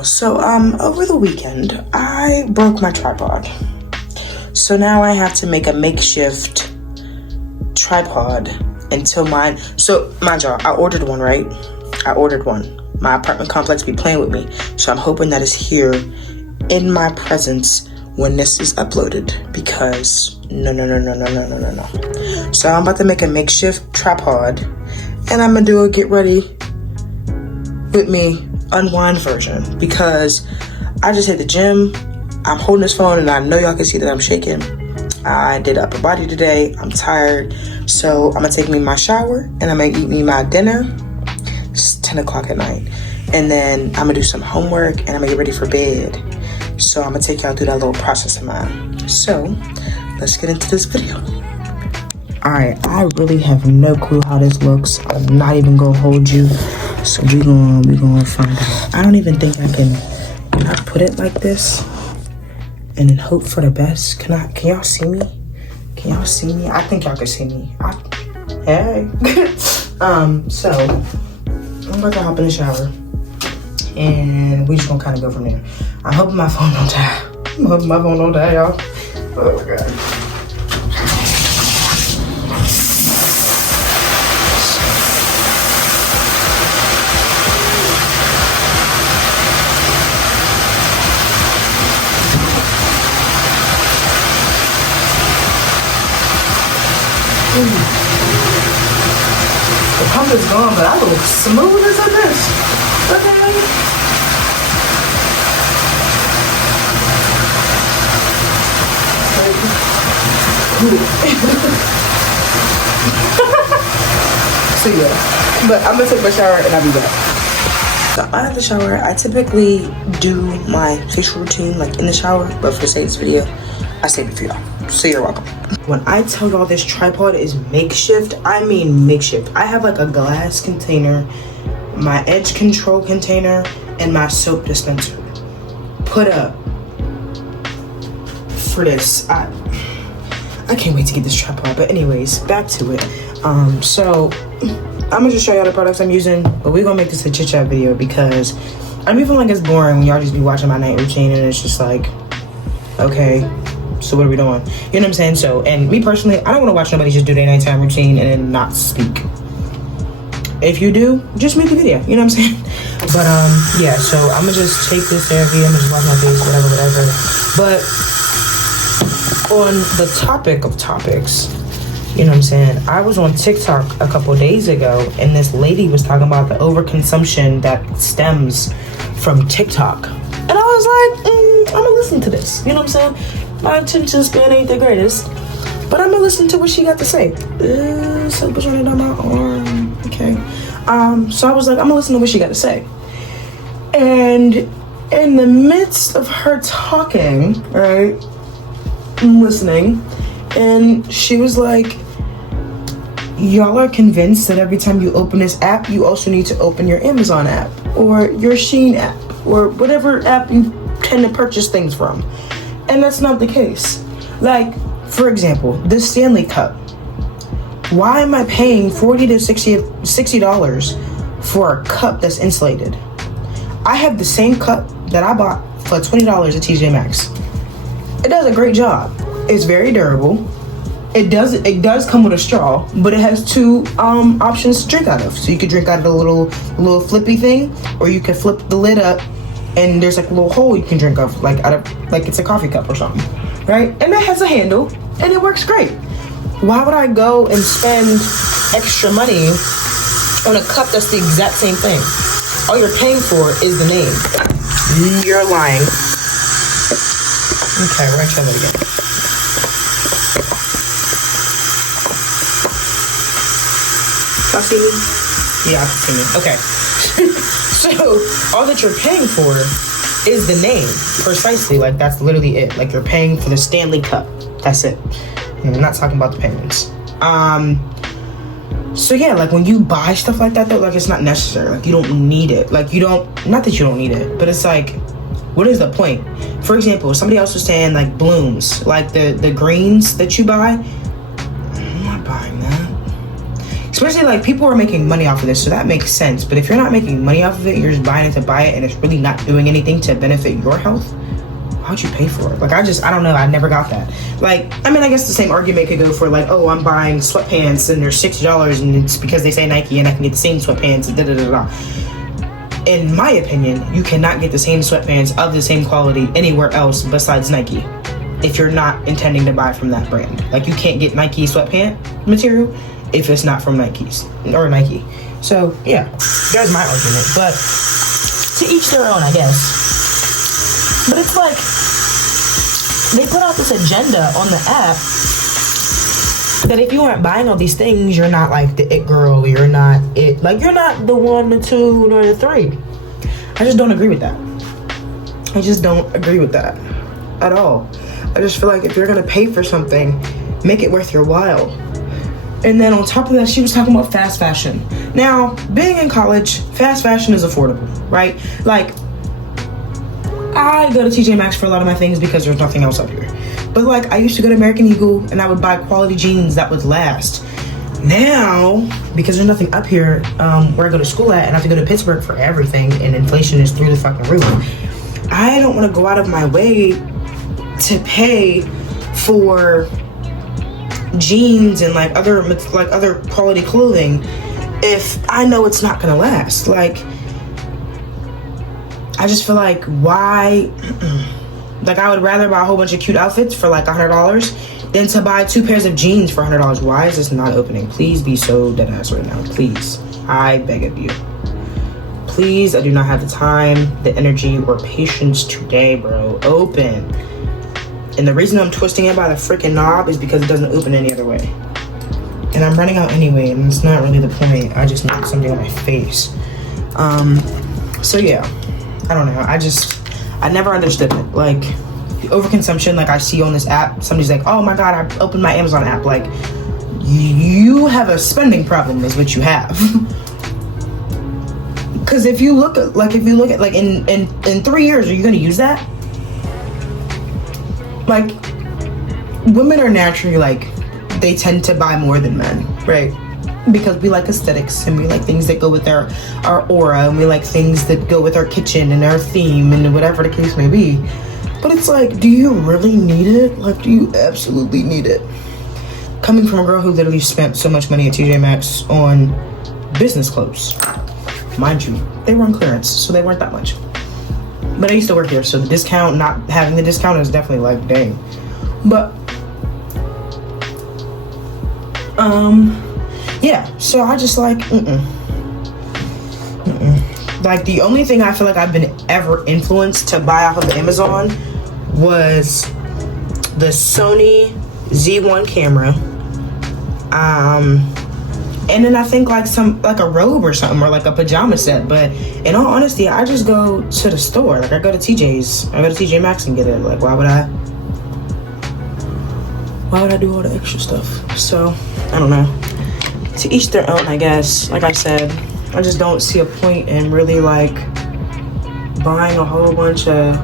y'all, so over the weekend I broke my tripod, so now I have to make a makeshift tripod until mine. So mind y'all, I ordered one, right? My apartment complex be playing with me, so I'm hoping that it's here in my presence when this is uploaded, because no. So I'm about to make a makeshift tripod, and I'm gonna do a get ready with me Unwind version, because I just hit the gym. I'm holding this phone and I know y'all can see that I'm shaking. I did upper body today. I'm tired. So I'm gonna take me my shower and I'm gonna eat me my dinner. It's 10 o'clock at night. And then I'm gonna do some homework and I'm gonna get ready for bed. So I'm gonna take y'all through that little process of mine. So let's get into this video. Alright, I really have no clue how this looks. I'm not even gonna hold you. So we gonna find out. I don't even think I can I put it like this and then hope for the best. Can y'all see me? Can y'all see me? I think y'all can see me. Hey. So I'm about to hop in the shower and we just gonna kind of go from there. I'm hoping my phone don't die. Y'all. Oh my god. The pump is gone, but I look smooth as a bitch. Okay. So yeah, but I'm gonna take my shower and I'll be back. So out of the shower, I typically do my facial routine like in the shower, but for the sake of this video, I saved it for y'all. So you're welcome. When I tell y'all this tripod is makeshift, I mean makeshift. I have like a glass container, my edge control container, and my soap dispenser put up for this. I can't wait to get this tripod. But anyways, back to it. So I'm gonna just show y'all the products I'm using, but we're gonna make this a chit chat video because I'm even like it's boring when y'all just be watching my night routine and it's just like, okay, so what are we doing? You know what I'm saying? So, and me personally, I don't want to watch nobody just do their nighttime routine and then not speak. If you do, just make a video. You know what I'm saying? But yeah. So I'm gonna just take this therapy. I'm gonna just wash my face, whatever. But on the topic of topics, you know what I'm saying? I was on TikTok a couple days ago, and this lady was talking about the overconsumption that stems from TikTok, and I was like, I'm gonna listen to this. You know what I'm saying? My attention span ain't the greatest, but I'm gonna listen to what she got to say. So push on my arm. Okay. So I was like, I'm gonna listen to what she got to say. And in the midst of her talking, right, I'm listening, and she was like, y'all are convinced that every time you open this app, you also need to open your Amazon app or your Shein app or whatever app you tend to purchase things from. And that's not the case. Like, for example, this Stanley Cup. Why am I paying $40 to $60 for a cup that's insulated? I have the same cup that I bought for $20 at TJ Maxx. It does a great job. It's very durable. It does come with a straw, but it has two options to drink out of. So you could drink out of the little flippy thing, or you can flip the lid up and there's like a little hole you can drink of, like out of, like it's a coffee cup or something, right? And that has a handle and it works great. Why would I go and spend extra money on a cup that's the exact same thing? All you're paying for is the name. You're lying. Okay, we're gonna try that again. Y'all see me? Yeah, I can see me. Okay. So all that you're paying for is the name, precisely. Like that's literally it. Like you're paying for the Stanley Cup. That's it. And I'm not talking about the payments. So yeah, like when you buy stuff like that, though, like it's not necessary. Like you don't need it. Like you don't. Not that you don't need it, but it's like, what is the point? For example, somebody else was saying like blooms, like the greens that you buy. I'm not buying that. Especially like people are making money off of this, so that makes sense. But if you're not making money off of it, you're just buying it to buy it, and it's really not doing anything to benefit your health, why'd you pay for it? Like, I don't know, I never got that. Like, I mean, I guess the same argument could go for like, oh, I'm buying sweatpants and they're $60 and it's because they say Nike and I can get the same sweatpants and da-da-da-da. In my opinion, you cannot get the same sweatpants of the same quality anywhere else besides Nike if you're not intending to buy from that brand. Like, you can't get Nike sweatpant material if it's not from Nike. So, yeah, there's my argument. But to each their own, I guess. But it's like, they put out this agenda on the app that if you aren't buying all these things, you're not like the it girl, you're not it, like you're not the 1, the 2, nor the 3. I just don't agree with that. I just don't agree with that at all. I just feel like if you're gonna pay for something, make it worth your while. And then on top of that, she was talking about fast fashion. Now, being in college, fast fashion is affordable, right? Like, I go to TJ Maxx for a lot of my things because there's nothing else up here. But like, I used to go to American Eagle and I would buy quality jeans that would last. Now, because there's nothing up here where I go to school at, and I have to go to Pittsburgh for everything, and inflation is through the fucking roof, I don't want to go out of my way to pay for jeans and like other quality clothing if I know it's not gonna last. Like, I just feel like, why? Like, I would rather buy a whole bunch of cute outfits for like $100 than to buy 2 pairs of jeans for $100. Why is this not opening? Please be so dead ass right now. Please, I beg of you. Please, I do not have the time, the energy, or patience today, bro. Open. And the reason I'm twisting it by the freaking knob is because it doesn't open any other way. And I'm running out anyway, and it's not really the point. I just need something on my face. So yeah, I don't know. I never understood it. Like, the overconsumption, like I see on this app, somebody's like, oh my God, I opened my Amazon app. Like, you have a spending problem is what you have. Because if you look at like in 3 years, are you going to use that? Like, women are naturally like, they tend to buy more than men, right? Because we like aesthetics and we like things that go with our aura, and we like things that go with our kitchen and our theme and whatever the case may be. But it's like, do you really need it? Like, do you absolutely need it? Coming from a girl who literally spent so much money at TJ Maxx on business clothes. Mind you, they were on clearance, so they weren't that much. But I used to work here, so the discount, not having the discount is definitely like, dang. But, yeah, so I just like, Like, the only thing I feel like I've been ever influenced to buy off of Amazon was the Sony Z1 camera. And then I think like a robe or something, or like a pajama set. But in all honesty, I just go to the store. Like, I go to TJ's. I go to TJ Maxx and get it. Like, why would I do all the extra stuff? So, I don't know. To each their own, I guess. Like I said, I just don't see a point in really like buying a whole bunch of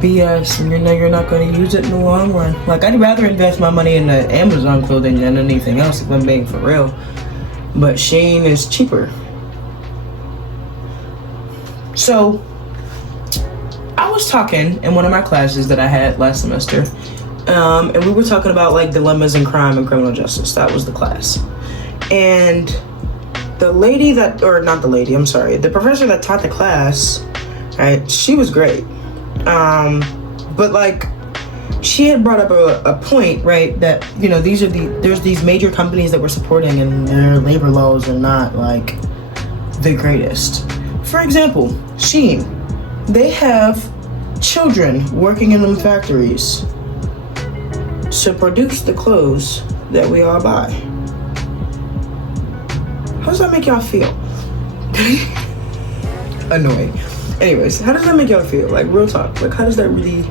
BS and you know you're not going to use it in the long run. Like, I'd rather invest my money in the Amazon clothing than anything else, if I'm being for real. But Shein is cheaper. So, I was talking in one of my classes that I had last semester, and we were talking about like dilemmas in crime and criminal justice. That was the class. And the lady that, or not the lady, I'm sorry, the professor that taught the class, right, she was great. But like, she had brought up a point, right, that, you know, there's these major companies that we're supporting and their labor laws are not like the greatest. For example, Shein, they have children working in them factories to produce the clothes that we all buy. How does that make y'all feel? Annoying. Anyways, how does that make y'all feel? Like, real talk. Like, how does that really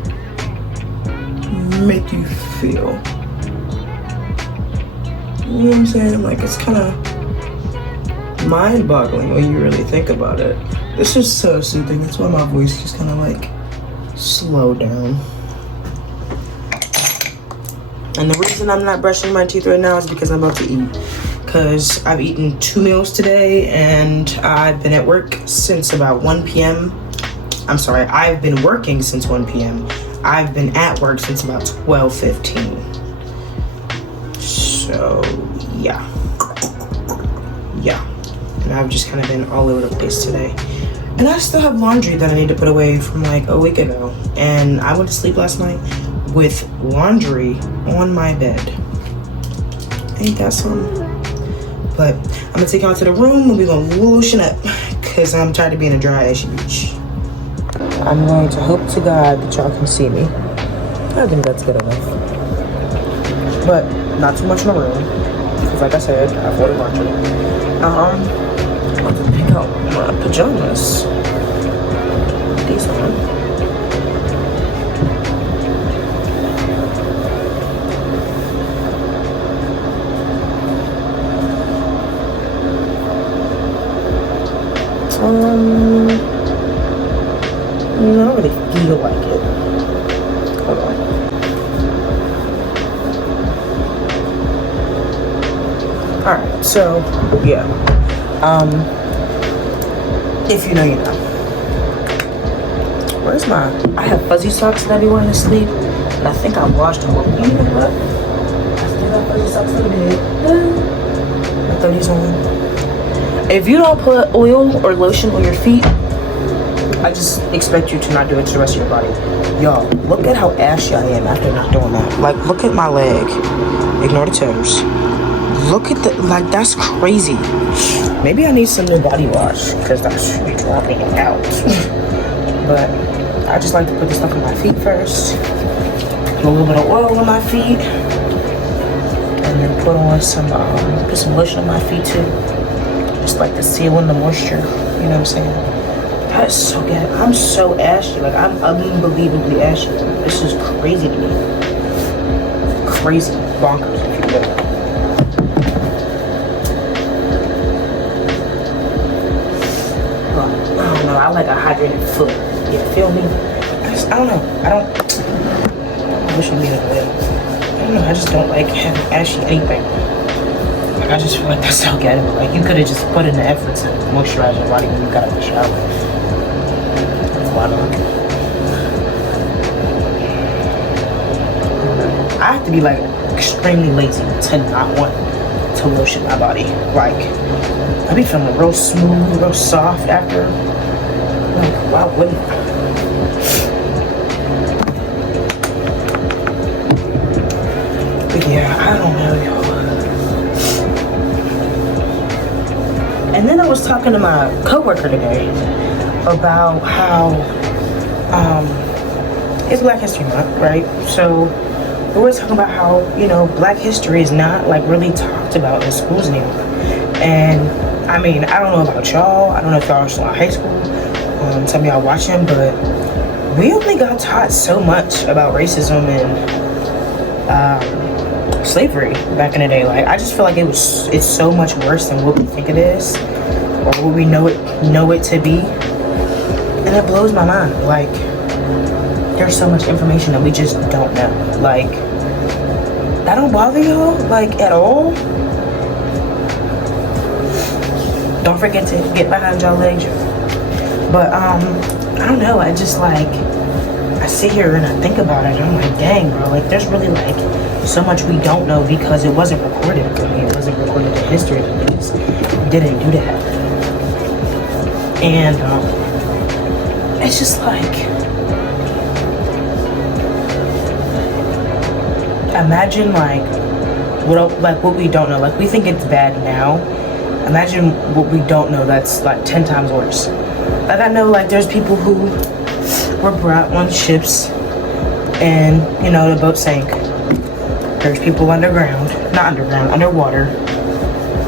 make you feel? You know what I'm saying? Like, it's kind of mind-boggling when you really think about it. It's just so soothing. That's why my voice just kind of like slow down. And the reason I'm not brushing my teeth right now is because I'm about to eat. because I've eaten 2 meals today and I've been at work since about 1 p.m. I'm sorry, I've been working since 1 p.m. I've been at work since about 12:15. So yeah. And I've just kind of been all over the place today. And I still have laundry that I need to put away from like a week ago. And I went to sleep last night with laundry on my bed. Ain't that something? But I'm gonna take y'all to the room and we're gonna lotion up because I'm tired of being a dry ashy beach. I'm going to hope to God that y'all can see me. I think that's good enough. But not too much in the room. Because like I said, I've ordered laundry. I'm about to pick out my pajamas. These on. I don't really feel like it. Hold on. Alright, so yeah. If you know, you know. Where's my... I have fuzzy socks that I be wearing to sleep. And I think I washed them up. You know what? I still got fuzzy socks in the bed. I throw these on. If you don't put oil or lotion on your feet, I just expect you to not do it to the rest of your body. Y'all, look at how ashy I am after not doing that. Like, look at my leg. Ignore the toes. Look at the, like, that's crazy. Maybe I need some new body wash because that's dropping it out. But I just like to put this stuff on my feet first. Put a little bit of oil on my feet. And then put on some, put some lotion on my feet too. Just like to seal in the moisture. You know what I'm saying? That is so good. I'm so ashy. Like, I'm unbelievably ashy. This is crazy to me. Crazy. Bonkers, if you will. I don't know. I like a hydrated foot. You feel me? I don't know. I wish I'd be in a way. I don't know. I just don't like having ashy anything. Like, I just feel like that's so ghetto. Like, you could have just put in the effort to moisturize your body when you got out of the shower. I have to be like extremely lazy to not want to lotion my body. Like, I be feeling real smooth, real soft after. Like, why wouldn't I? But yeah, I don't know, y'all. And then I was talking to my coworker today about how it's Black History Month, right? So we were talking about how, you know, Black history is not like really talked about in schools anymore. And I mean, I don't know about y'all. I don't know if y'all are still in high school. Some of y'all watching, but we only got taught so much about racism and slavery back in the day. Like, I just feel like it's so much worse than what we think it is, or what we know it to be. And it blows my mind. Like, there's so much information that we just don't know. Like, that don't bother y'all, like, at all? Don't forget to get behind y'all legs. But I don't know, I just like, I sit here and I think about it and I'm like, dang, bro, like, there's really like so much we don't know because it wasn't recorded. I mean, it wasn't recorded in history. We just didn't do that. And it's just like, imagine like what we don't know. Like, we think it's bad now. Imagine what we don't know that's like 10 times worse. Like, I know like there's people who were brought on ships and, you know, the boat sank. There's people underwater,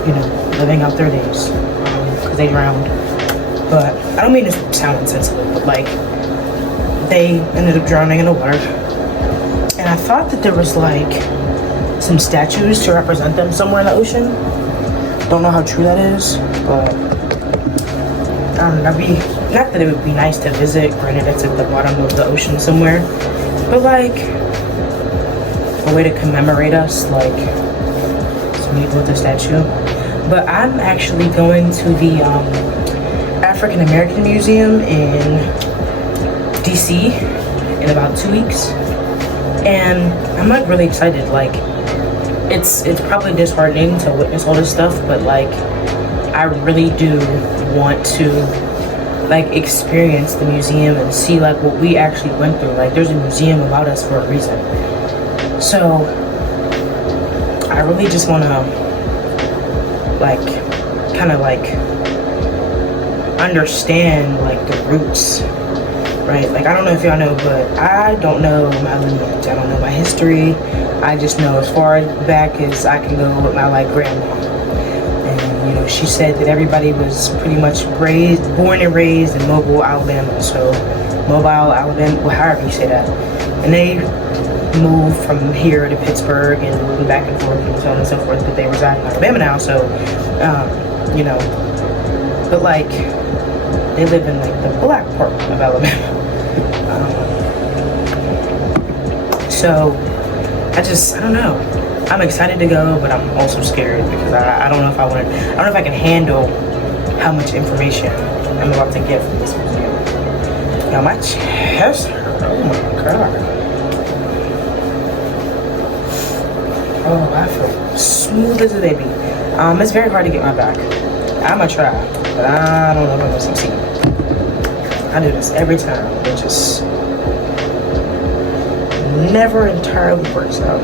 you know, living out their days because they drowned. But I don't mean to sound insensitive, but like, they ended up drowning in the water. And I thought that there was like some statues to represent them somewhere in the ocean. Don't know how true that is, but not that it would be nice to visit. Granted, it's at the bottom of the ocean somewhere, but like a way to commemorate us, like some when we built the statue. But I'm actually going to the African American Museum in DC in about 2 weeks, and I'm like really excited. Like, it's probably disheartening to witness all this stuff, but like I really do want to like experience the museum and see like what we actually went through. Like, there's a museum about us for a reason. So I really just want to like kind of like understand like the roots, right? Like, I don't know if y'all know, but I don't know my lineage. I don't know my history. I just know as far back as I can go with my like grandma. And you know, she said that everybody was pretty much born and raised in Mobile, Alabama. So Mobile, Alabama, well, however you say that. And they moved from here to Pittsburgh and moving back and forth and so on and so forth. But they reside in Alabama now. So, you know, but like they live in like the black part of Alabama. So I don't know. I'm excited to go, but I'm also scared because I don't know if I don't know if I can handle how much information I'm about to get from this museum. Now my chest hurt. Oh my god. Oh, I feel smooth as a baby. It's very hard to get my back. I'ma try, but I don't know if I'm gonna succeed. I do this every time. It just never entirely works out.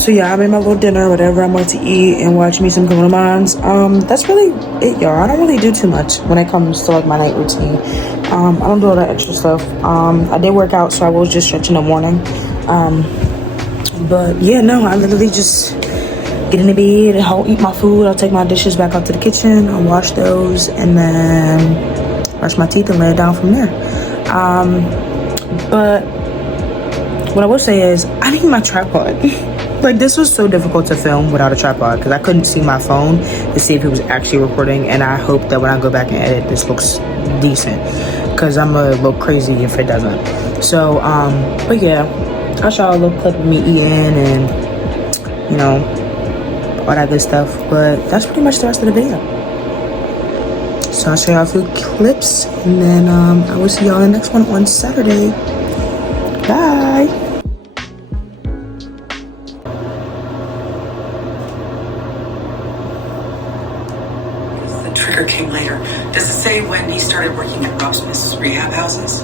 So yeah, I made my little dinner, whatever I'm about to eat, and watch me some Criminal Minds. That's really it, y'all. I don't really do too much when it comes to like my night routine. I don't do all that extra stuff. I did work out, so I was just stretching in the morning. But yeah, no, I literally just get in the bed, I'll eat my food, I'll take my dishes back out to the kitchen, I'll wash those, and then brush my teeth and lay it down from there. But what I will say is, I need my tripod. Like, this was so difficult to film without a tripod because I couldn't see my phone to see if it was actually recording, and I hope that when I go back and edit, this looks decent because I'm a little crazy if it doesn't. So, but yeah, I'll show you a little clip of me eating and, you know, all that good stuff. But that's pretty much the rest of the video. So I'll show y'all a few clips, and then I will see y'all in the next one on Saturday. Bye. The trigger came later. Does it say when he started working at Rob Smith's rehab houses?